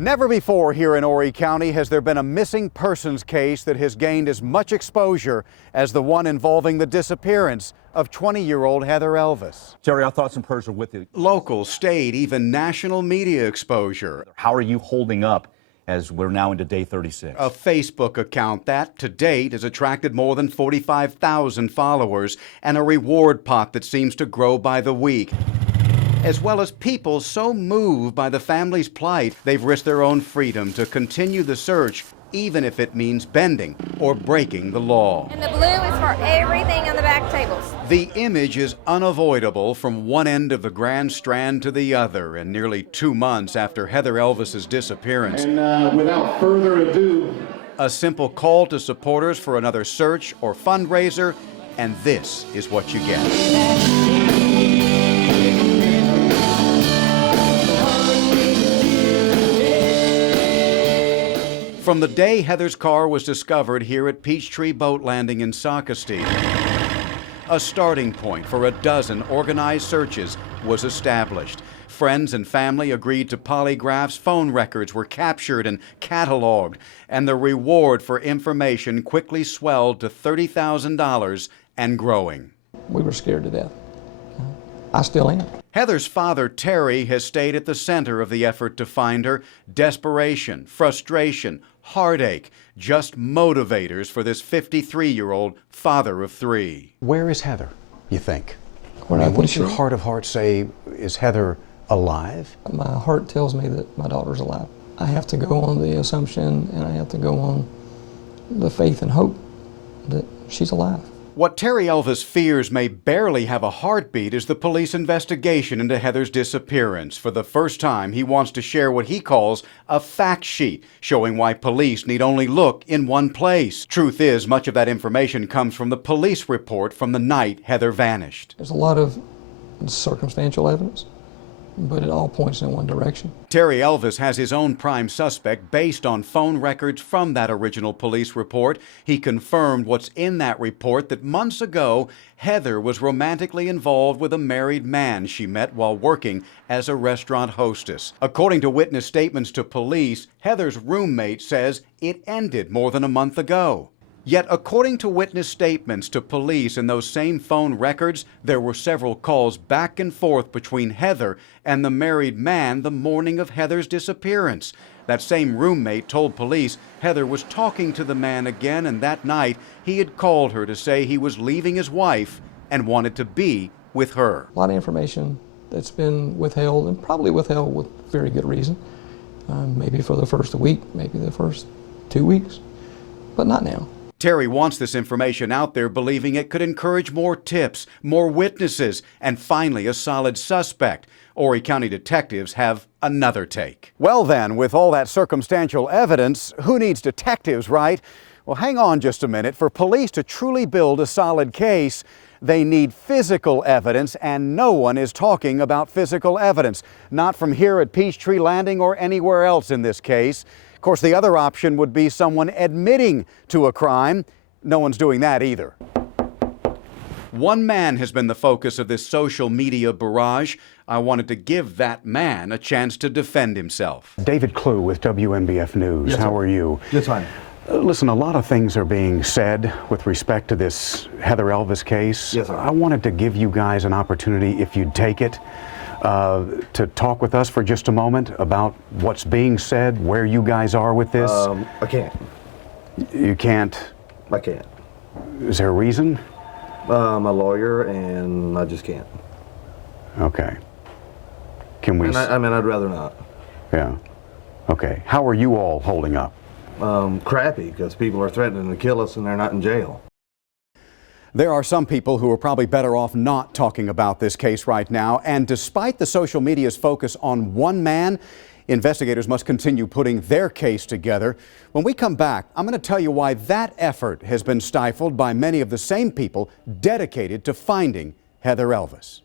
Never before here in Horry County has there been a missing persons case that has gained as much exposure as the one involving the disappearance of 20-year-old Heather Elvis. Terry, our thoughts and prayers are with you. Local, state, even national media exposure. How are you holding up as we're now into day 36? A Facebook account that, to date, has attracted more than 45,000 followers and a reward pot that seems to grow by the week. As well as people so moved by the family's plight, they've risked their own freedom to continue the search, even if it means bending or breaking the law. And the blue is for everything on the back tables. The image is unavoidable from one end of the Grand Strand to the other, and nearly 2 months after Heather Elvis's disappearance. And without further ado, a simple call to supporters for another search or fundraiser, and this is what you get. From the day Heather's car was discovered here at Peachtree Boat Landing in Saukesty, a starting point for a dozen organized searches was established. Friends and family agreed to polygraphs, phone records were captured and cataloged, and the reward for information quickly swelled to $30,000 and growing. We were scared to death. I still am. Heather's father, Terry, has stayed at the center of the effort to find her. Desperation, frustration, heartache, just motivators for this 53-year-old father of 3. Where is Heather, you think? What's your heart of hearts say? Is Heather alive? My heart tells me that my daughter's alive. I have to go on the assumption, and I have to go on the faith and hope that she's alive. What Terry Elvis fears may barely have a heartbeat is the police investigation into Heather's disappearance. For the first time, he wants to share what he calls a fact sheet, showing why police need only look in one place. Truth is, much of that information comes from the police report from the night Heather vanished. There's a lot of circumstantial evidence, but it all points in one direction. Terry Elvis has his own prime suspect based on phone records from that original police report. He confirmed what's in that report, that months ago, Heather was romantically involved with a married man she met while working as a restaurant hostess. According to witness statements to police, Heather's roommate says it ended more than a month ago. Yet, according to witness statements to police in those same phone records, there were several calls back and forth between Heather and the married man the morning of Heather's disappearance. That same roommate told police Heather was talking to the man again, and that night he had called her to say he was leaving his wife and wanted to be with her. A lot of information that's been withheld, and probably withheld with very good reason. Maybe for the first week, maybe the first 2 weeks, but not now. Terry wants this information out there, believing it could encourage more tips, more witnesses, and finally a solid suspect. Horry County detectives have another take. Well then, with all that circumstantial evidence, who needs detectives, right? Well, hang on just a minute. For police to truly build a solid case, they need physical evidence, and no one is talking about physical evidence. Not from here at Peachtree Landing or anywhere else in this case. Of course, the other option would be someone admitting to a crime. No one's doing that either. One man has been the focus of this social media barrage. I wanted to give that man a chance to defend himself. David Clue with WNBF News. Yes, How sir. are you? Yes, fine. Listen, a lot of things are being said with respect to this Heather Elvis case. Yes, sir. I wanted to give you guys an opportunity, if you'd take it, to talk with us for just a moment about what's being said, where you guys are with this. I can't. You can't? I can't. Is there a reason? I'm a lawyer, and I just can't. Okay. Can we? And I mean, I'd rather not. Yeah. Okay. How are you all holding up? Crappy, because people are threatening to kill us, and they're not in jail. There are some people who are probably better off not talking about this case right now, and despite the social media's focus on one man, investigators must continue putting their case together. When we come back, I'm going to tell you why that effort has been stifled by many of the same people dedicated to finding Heather Elvis.